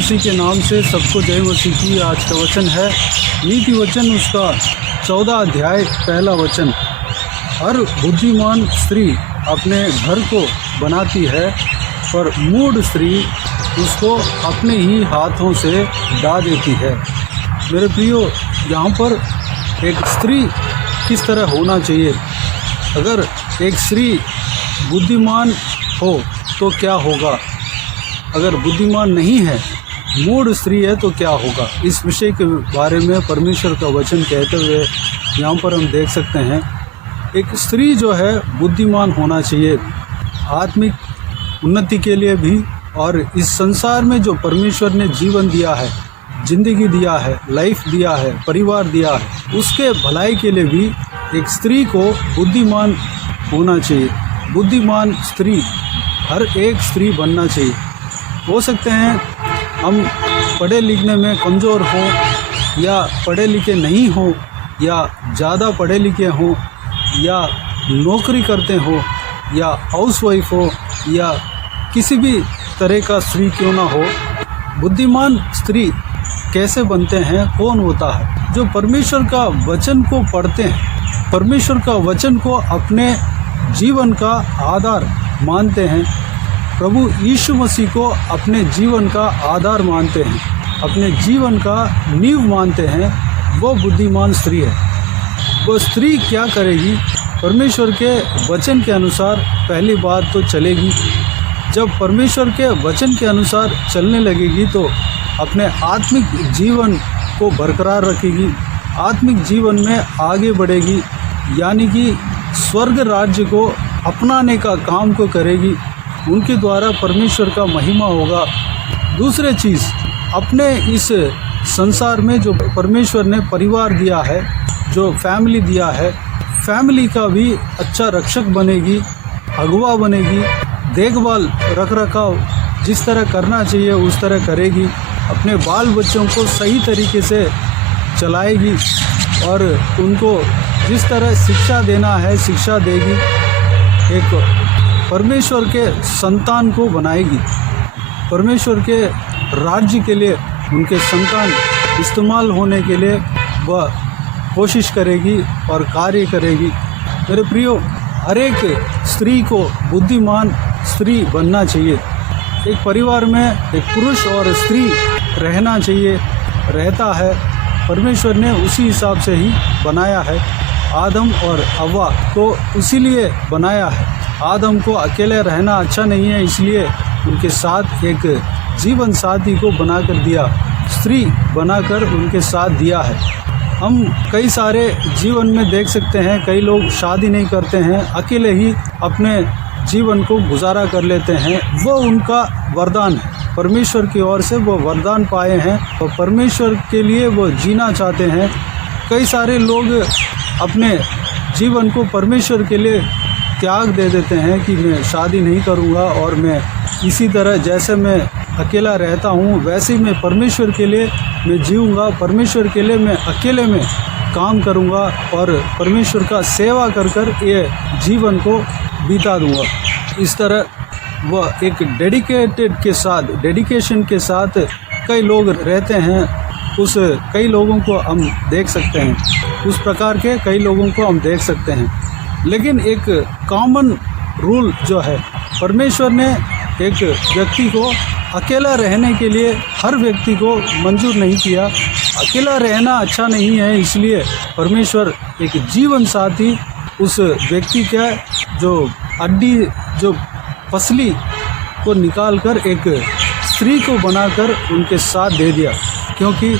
मसीह के नाम से सबको जय मसीह की। आज का वचन है नीति वचन, उसका 14 अध्याय पहला वचन। हर बुद्धिमान स्त्री अपने घर को बनाती है, पर मूढ़ स्त्री उसको अपने ही हाथों से ढा देती है। मेरे प्रियो, यहाँ पर एक स्त्री किस तरह होना चाहिए? अगर एक स्त्री बुद्धिमान हो तो क्या होगा? अगर बुद्धिमान नहीं है, मूढ़ स्त्री है, तो क्या होगा? इस विषय के बारे में परमेश्वर का वचन कहते हुए यहाँ पर हम देख सकते हैं, एक स्त्री जो है बुद्धिमान होना चाहिए, आत्मिक उन्नति के लिए भी, और इस संसार में जो परमेश्वर ने जीवन दिया है, जिंदगी दिया है, लाइफ दिया है, परिवार दिया है, उसके भलाई के लिए भी एक स्त्री को बुद्धिमान होना चाहिए। बुद्धिमान स्त्री हर एक स्त्री बनना चाहिए। हो सकते हैं हम पढ़े लिखने में कमज़ोर हो, या पढ़े लिखे नहीं हो, या ज़्यादा पढ़े लिखे हो, या नौकरी करते हो, या हाउसवाइफ हो, या किसी भी तरह का स्त्री क्यों ना हो। बुद्धिमान स्त्री कैसे बनते हैं? कौन होता है? जो परमेश्वर का वचन को पढ़ते हैं, परमेश्वर का वचन को अपने जीवन का आधार मानते हैं, प्रभु यीशु मसीह को अपने जीवन का आधार मानते हैं, अपने जीवन का नींव मानते हैं, वो बुद्धिमान स्त्री है। वो स्त्री क्या करेगी? परमेश्वर के वचन के अनुसार पहली बात तो चलेगी। जब परमेश्वर के वचन के अनुसार चलने लगेगी तो अपने आत्मिक जीवन को बरकरार रखेगी, आत्मिक जीवन में आगे बढ़ेगी, यानी कि स्वर्ग राज्य को अपनाने का काम को करेगी। उनके द्वारा परमेश्वर का महिमा होगा। दूसरे चीज़, अपने इस संसार में जो परमेश्वर ने परिवार दिया है, जो फैमिली दिया है, फैमिली का भी अच्छा रक्षक बनेगी, अगुवा बनेगी, देखभाल रख रखाव जिस तरह करना चाहिए उस तरह करेगी, अपने बाल बच्चों को सही तरीके से चलाएगी, और उनको जिस तरह शिक्षा देना है शिक्षा देगी। एक परमेश्वर के संतान को बनाएगी, परमेश्वर के राज्य के लिए उनके संतान इस्तेमाल होने के लिए वह कोशिश करेगी और कार्य करेगी। मेरे प्रियो, हर एक स्त्री को बुद्धिमान स्त्री बनना चाहिए। एक परिवार में एक पुरुष और स्त्री रहना चाहिए, रहता है। परमेश्वर ने उसी हिसाब से ही बनाया है। आदम और हव्वा को उसीलिए बनाया है। आदम को अकेले रहना अच्छा नहीं है, इसलिए उनके साथ एक जीवन साथी को बनाकर दिया, स्त्री बनाकर उनके साथ दिया है। हम कई सारे जीवन में देख सकते हैं, कई लोग शादी नहीं करते हैं, अकेले ही अपने जीवन को गुजारा कर लेते हैं। वो उनका वरदान है, परमेश्वर की ओर से वो वरदान पाए हैं और परमेश्वर के लिए वो जीना चाहते हैं। कई सारे लोग अपने जीवन को परमेश्वर के लिए त्याग दे देते हैं कि मैं शादी नहीं करूंगा, और मैं इसी तरह जैसे मैं अकेला रहता हूं वैसे ही मैं परमेश्वर के लिए मैं जीऊँगा, परमेश्वर के लिए मैं अकेले में काम करूंगा, और परमेश्वर का सेवा कर कर ये जीवन को बीता दूंगा। इस तरह वह एक डेडिकेशन के साथ कई लोग रहते हैं। उस कई लोगों को हम देख सकते हैं, उस प्रकार के कई लोगों को हम देख सकते हैं। लेकिन एक कॉमन रूल जो है, परमेश्वर ने एक व्यक्ति को अकेला रहने के लिए हर व्यक्ति को मंजूर नहीं किया। अकेला रहना अच्छा नहीं है, इसलिए परमेश्वर एक जीवन साथी उस व्यक्ति का जो हड्डी, जो पसली को निकालकर एक स्त्री को बनाकर उनके साथ दे दिया। क्योंकि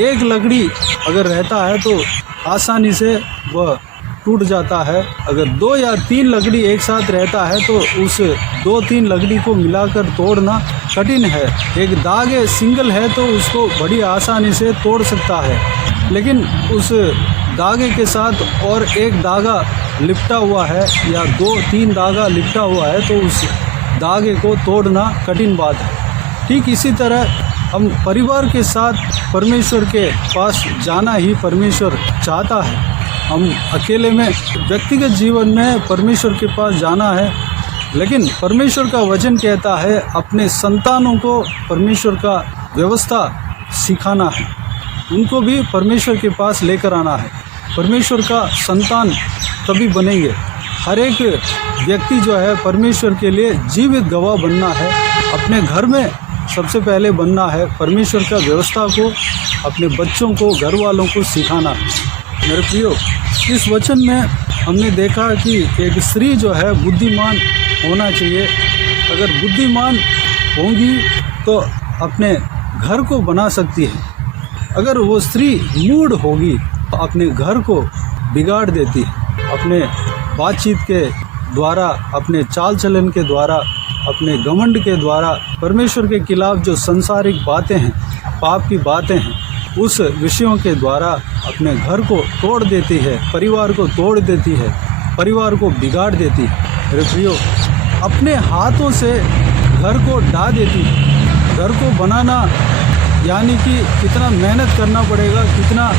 एक लकड़ी अगर रहता है तो आसानी से वह टूट जाता है। अगर 2 या 3 लकड़ी एक साथ रहता है तो उस 2-3 लकड़ी को मिलाकर तोड़ना कठिन है। एक धागे सिंगल है तो उसको बड़ी आसानी से तोड़ सकता है, लेकिन उस धागे के साथ और एक धागा लिपटा हुआ है या 2-3 धागा लिपटा हुआ है तो उस धागे को तोड़ना कठिन बात है। ठीक इसी तरह हम परिवार के साथ परमेश्वर के पास जाना ही परमेश्वर चाहता है। हम अकेले में व्यक्तिगत जीवन में परमेश्वर के पास जाना है लेकिन परमेश्वर का वचन कहता है अपने संतानों को परमेश्वर का व्यवस्था सिखाना है, उनको भी परमेश्वर के पास लेकर आना है। परमेश्वर का संतान तभी बनेंगे, हर एक व्यक्ति जो है परमेश्वर के लिए जीवित गवाह बनना है। अपने घर में सबसे पहले बनना है, परमेश्वर का व्यवस्था को अपने बच्चों को, घर वालों को सिखाना है। मेरे प्रियो, इस वचन में हमने देखा कि एक स्त्री जो है बुद्धिमान होना चाहिए। अगर बुद्धिमान होंगी तो अपने घर को बना सकती है। अगर वो स्त्री मूढ़ होगी तो अपने घर को बिगाड़ देती है। अपने बातचीत के द्वारा, अपने चाल चलन के द्वारा, अपने घमंड के द्वारा, परमेश्वर के खिलाफ जो संसारिक बातें हैं, पाप की बातें हैं, उस विषयों के द्वारा अपने घर को तोड़ देती है, परिवार को तोड़ देती है, परिवार को बिगाड़ देती है। मेरे प्रियो, अपने हाथों से घर को ढा देती है। घर को बनाना यानी कि कितना मेहनत करना पड़ेगा, कितना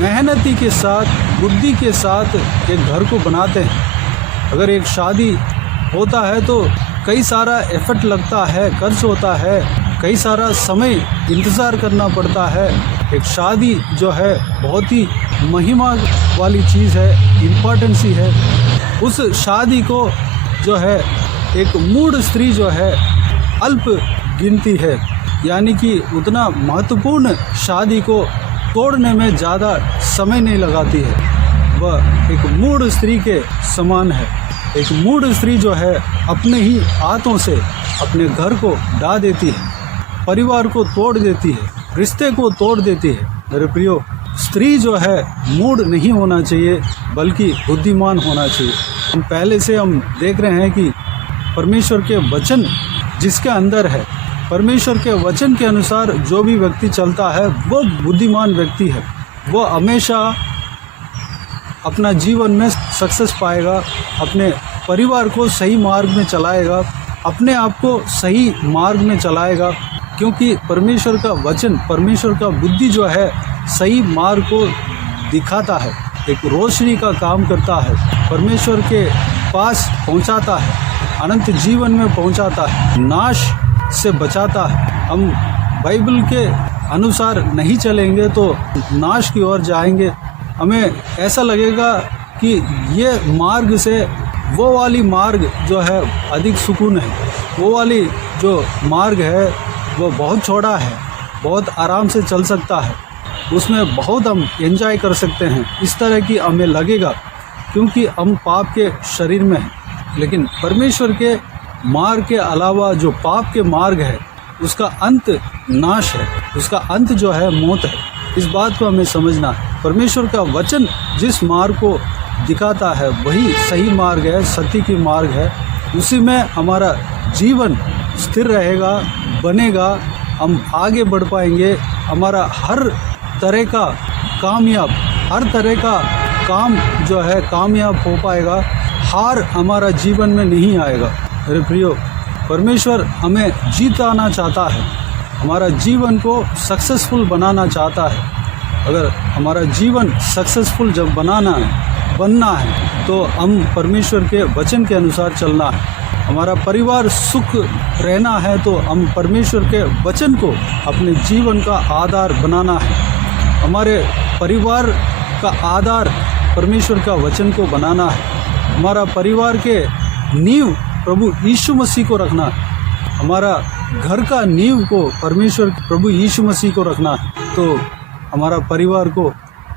मेहनती के साथ, बुद्धि के साथ एक घर को बनाते हैं। अगर एक शादी होता है तो कई सारा एफर्ट लगता है, खर्च होता है, कई सारा समय इंतज़ार करना पड़ता है। एक शादी जो है बहुत ही महिमा वाली चीज़ है, इम्पॉर्टेंसी है। उस शादी को जो है एक मूढ़ स्त्री जो है अल्प गिनती है, यानी कि उतना महत्वपूर्ण शादी को तोड़ने में ज़्यादा समय नहीं लगाती है। वह एक मूढ़ स्त्री के समान है। एक मूढ़ स्त्री जो है अपने ही हाथों से अपने घर को ढा देती है, परिवार को तोड़ देती है, रिश्ते को तोड़ देती है। मेरे प्रियो, स्त्री जो है मूढ़ नहीं होना चाहिए बल्कि बुद्धिमान होना चाहिए। हम पहले से हम देख रहे हैं कि परमेश्वर के वचन जिसके अंदर है, परमेश्वर के वचन के अनुसार जो भी व्यक्ति चलता है वो बुद्धिमान व्यक्ति है। वो हमेशा अपना जीवन में सक्सेस पाएगा, अपने परिवार को सही मार्ग में चलाएगा, अपने आप को सही मार्ग में चलाएगा, क्योंकि परमेश्वर का वचन, परमेश्वर का बुद्धि जो है सही मार्ग को दिखाता है, एक रोशनी का काम करता है, परमेश्वर के पास पहुंचाता है, अनंत जीवन में पहुंचाता है, नाश से बचाता है। हम बाइबल के अनुसार नहीं चलेंगे तो नाश की ओर जाएंगे। हमें ऐसा लगेगा कि ये मार्ग से वो वाली मार्ग जो है अधिक सुकून है, वो वाली जो मार्ग है वो बहुत चौड़ा है, बहुत आराम से चल सकता है, उसमें बहुत हम एंजॉय कर सकते हैं, इस तरह की हमें लगेगा, क्योंकि हम पाप के शरीर में हैं। लेकिन परमेश्वर के मार्ग के अलावा जो पाप के मार्ग है उसका अंत नाश है, उसका अंत जो है मौत है। इस बात को हमें समझना है। परमेश्वर का वचन जिस मार्ग को दिखाता है वही सही मार्ग है, सत्य की मार्ग है। उसी में हमारा जीवन स्थिर रहेगा, बनेगा, हम आगे बढ़ पाएंगे। हमारा हर तरह का कामयाब, हर तरह का काम जो है कामयाब हो पाएगा। हार हमारा जीवन में नहीं आएगा। मेरे प्रियो, परमेश्वर हमें जीताना चाहता है, हमारा जीवन को सक्सेसफुल बनाना चाहता है। अगर हमारा जीवन सक्सेसफुल जब बनना है तो हम परमेश्वर के वचन के अनुसार चलना है। हमारा परिवार सुख रहना है तो हम परमेश्वर के वचन को अपने जीवन का आधार बनाना है। हमारे परिवार का आधार परमेश्वर का वचन को बनाना है। हमारा परिवार के नींव प्रभु यीशु मसीह को रखना है। हमारा घर का नींव को परमेश्वर प्रभु यीशु मसीह को रखना है, तो हमारा परिवार को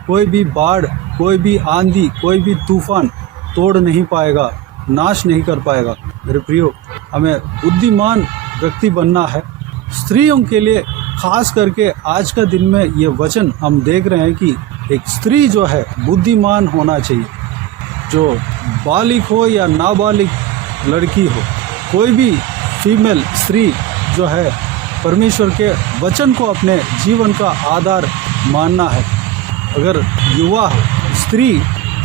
कोई भी बाढ़, कोई भी आंधी, कोई भी तूफान तोड़ नहीं पाएगा, नाश नहीं कर पाएगा। मेरे प्रियो, हमें बुद्धिमान व्यक्ति बनना है। स्त्रियों के लिए खास करके आज का दिन में ये वचन हम देख रहे हैं कि एक स्त्री जो है बुद्धिमान होना चाहिए। जो बालिग हो या नाबालिग लड़की हो, कोई भी फीमेल स्त्री जो है परमेश्वर के वचन को अपने जीवन का आधार मानना है। अगर युवा स्त्री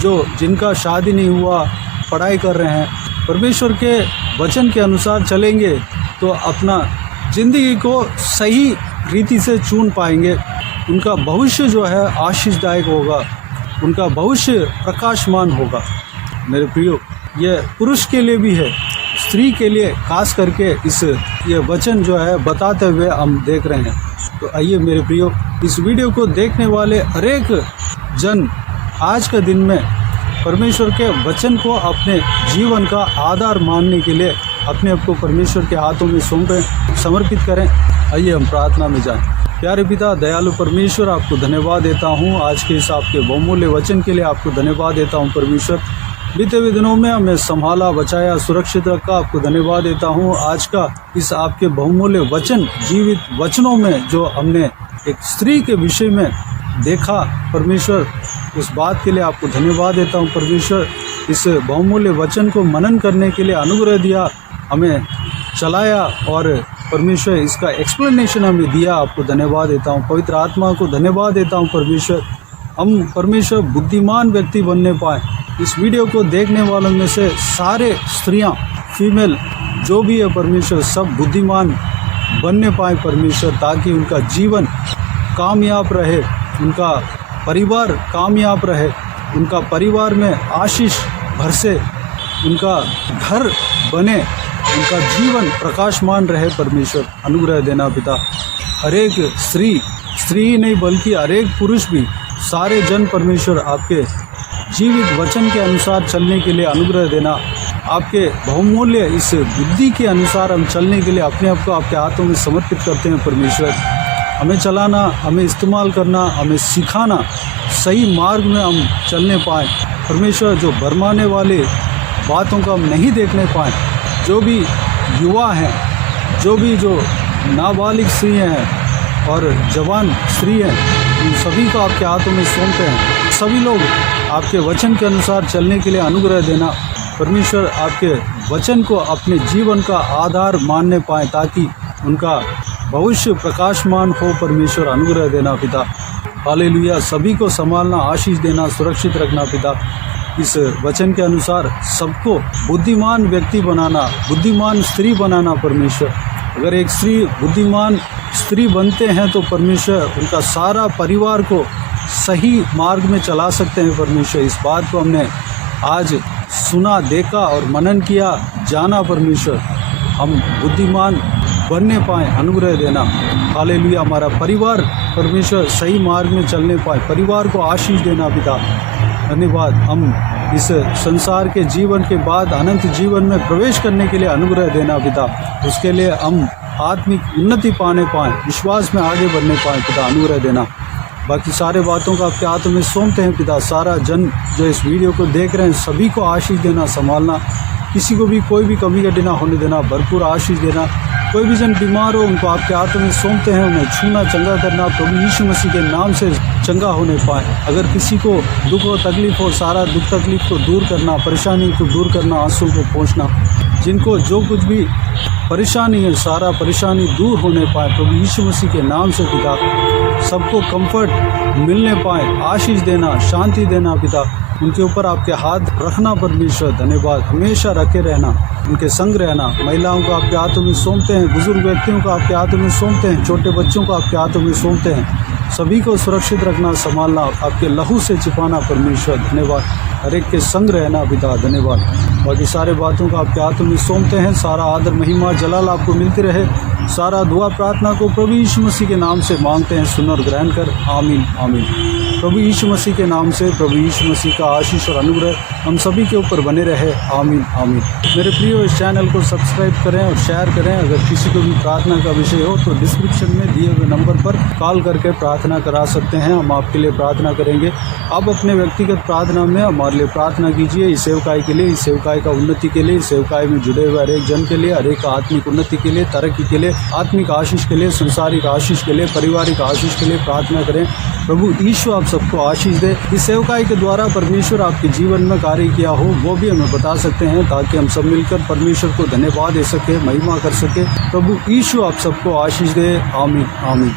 जो जिनका शादी नहीं हुआ, पढ़ाई कर रहे हैं, परमेश्वर के वचन के अनुसार चलेंगे तो अपना ज़िंदगी को सही रीति से चुन पाएंगे। उनका भविष्य जो है आशीषदायक होगा, उनका भविष्य प्रकाशमान होगा। मेरे प्रियो, ये पुरुष के लिए भी है। स्त्री के लिए खास करके ये वचन जो है बताते हुए हम देख रहे हैं। तो आइए मेरे प्रियो, इस वीडियो को देखने वाले हर एक जन आज के दिन में परमेश्वर के वचन को अपने जीवन का आधार मानने के लिए अपने आप को परमेश्वर के हाथों में सौंपें, समर्पित करें। आइए हम प्रार्थना में जाएं। प्यारे पिता दयालु परमेश्वर, आपको धन्यवाद देता हूं आज के इस आपके बहुमूल्य वचन के लिए। आपको धन्यवाद देता हूं परमेश्वर, बीते हुए दिनों में हमें संभाला, बचाया, सुरक्षित रखा। आपको धन्यवाद देता हूं आज का इस आपके बहुमूल्य वचन, जीवित वचनों में जो हमने एक स्त्री के विषय में देखा परमेश्वर, उस बात के लिए आपको धन्यवाद देता हूं परमेश्वर। इस बहुमूल्य वचन को मनन करने के लिए अनुग्रह दिया, हमें चलाया और परमेश्वर इसका एक्सप्लेनेशन हमें दिया। आपको धन्यवाद देता हूं, पवित्र आत्मा को धन्यवाद देता हूं परमेश्वर। हम परमेश्वर बुद्धिमान व्यक्ति बनने पाए। इस वीडियो को देखने वालों में से सारे स्त्रियां, फीमेल जो भी है परमेश्वर, सब बुद्धिमान बनने पाए परमेश्वर, ताकि उनका जीवन कामयाब रहे, उनका परिवार कामयाब रहे, उनका परिवार में आशीष बरसे, उनका घर बने, उनका जीवन प्रकाशमान रहे परमेश्वर। अनुग्रह देना पिता। हर एक स्त्री नहीं बल्कि हर एक पुरुष भी, सारे जन परमेश्वर आपके जीवित वचन के अनुसार चलने के लिए अनुग्रह देना। आपके बहुमूल्य इस बुद्धि के अनुसार हम चलने के लिए अपने आप को आपके हाथों में समर्पित करते हैं परमेश्वर। हमें चलाना, हमें इस्तेमाल करना, हमें सिखाना, सही मार्ग में हम चलने पाएँ परमेश्वर। जो भरमाने वाले बातों को हम नहीं देखने पाएँ, जो भी युवा हैं, जो नाबालिग स्त्री हैं और जवान स्त्री हैं, उन सभी को आपके हाथों में सौंपते हैं। सभी लोग आपके वचन के अनुसार चलने के लिए अनुग्रह देना परमेश्वर। आपके वचन को अपने जीवन का आधार मानने पाएँ, ताकि उनका भविष्य प्रकाशमान हो परमेश्वर। अनुग्रह देना पिता। हालेलुया। सभी को संभालना, आशीष देना, सुरक्षित रखना पिता। इस वचन के अनुसार सबको बुद्धिमान व्यक्ति बनाना, बुद्धिमान स्त्री बनाना परमेश्वर। अगर एक स्त्री बुद्धिमान स्त्री बनते हैं तो परमेश्वर उनका सारा परिवार को सही मार्ग में चला सकते हैं परमेश्वर। इस बात को हमने आज सुना, देखा और मनन किया, जाना परमेश्वर। हम बुद्धिमान बनने पाएँ, अनुग्रह देना। हालेलुया। हमारा परिवार परमेश्वर सही मार्ग में चलने पाए, परिवार को आशीष देना पिता। धन्यवाद। हम इस संसार के जीवन के बाद अनंत जीवन में प्रवेश करने के लिए अनुग्रह देना पिता। उसके लिए हम आत्मिक उन्नति पाने पाएँ, विश्वास में आगे बढ़ने पाएँ पिता। अनुग्रह देना। बाकी सारे बातों का आपके हाथों में सौंपते हैं पिता। सारा जन जो इस वीडियो को देख रहे हैं, सभी को आशीष देना, संभालना, किसी को भी कोई भी कमी घटी ना होने देना, भरपूर आशीष देना। कोई भी जन बीमार हो, उनको आपके हाथों में सौंपते हैं, उन्हें छूना, चंगा करना, प्रभु यीशु मसीह के नाम से चंगा होने पाए। अगर किसी को दुख हो, तकलीफ हो, सारा दुख तकलीफ को दूर करना, परेशानी को दूर करना, आंसू को पहुँचना, जिनको जो कुछ भी परेशानी है, सारा परेशानी दूर होने पाए प्रभु यीशु मसीह के नाम से पिता। सबको कंफर्ट मिलने पाए, आशीष देना, शांति देना पिता। उनके ऊपर आपके हाथ रखना परमेश्वर। धन्यवाद। हमेशा रखे रहना, उनके संग रहना। महिलाओं को आपके हाथों में सौंपते हैं, बुजुर्ग व्यक्तियों को आपके हाथों में सौंपते हैं, छोटे बच्चों को आपके हाथों में सौंपते हैं। सभी को सुरक्षित रखना, संभालना, आपके लहू से छिपाना परमेश्वर। धन्यवाद। हर एक के संग रहना पिता। धन्यवाद। बाकी सारे बातों को आपके हाथों में सौंपते हैं। सारा आदर, महिमा, जलाल आपको मिलती रहे। सारा दुआ प्रार्थना को प्रभु यीशु मसीह के नाम से मांगते हैं, सुन और ग्रहण कर। आमीन आमीन। प्रभु यीशु मसीह के नाम से प्रभु यीशु मसीह का आशीष और अनुग्रह हम सभी के ऊपर बने रहे। आमीन आमीन। मेरे प्रियो, इस चैनल को सब्सक्राइब करें और शेयर करें। अगर किसी को भी प्रार्थना का विषय हो तो डिस्क्रिप्शन में दिए हुए नंबर पर कॉल करके प्रार्थना करा सकते हैं। हम आपके लिए प्रार्थना करेंगे। आप अपने व्यक्तिगत प्रार्थना में हमारे लिए प्रार्थना कीजिए, इस सेवकाई के लिए, इस सेवकाई का उन्नति के लिए, इस सेवकाई में जुड़े हुए हर एक जन के लिए, हर एक आत्मिक उन्नति के लिए, तरक्की के लिए, आत्मिक आशीष के लिए, संसारिक आशीष के लिए, पारिवारिक आशीष के लिए प्रार्थना करें। प्रभु यीशु आप सबको आशीष दे। इस सेवकाई के द्वारा परमेश्वर आपके जीवन में कार्य किया हो वो भी हमें बता सकते हैं, ताकि हम सब मिलकर परमेश्वर को धन्यवाद दे सके, महिमा कर सके। प्रभु यीशु आप सबको आशीष दे। आमीन आमीन।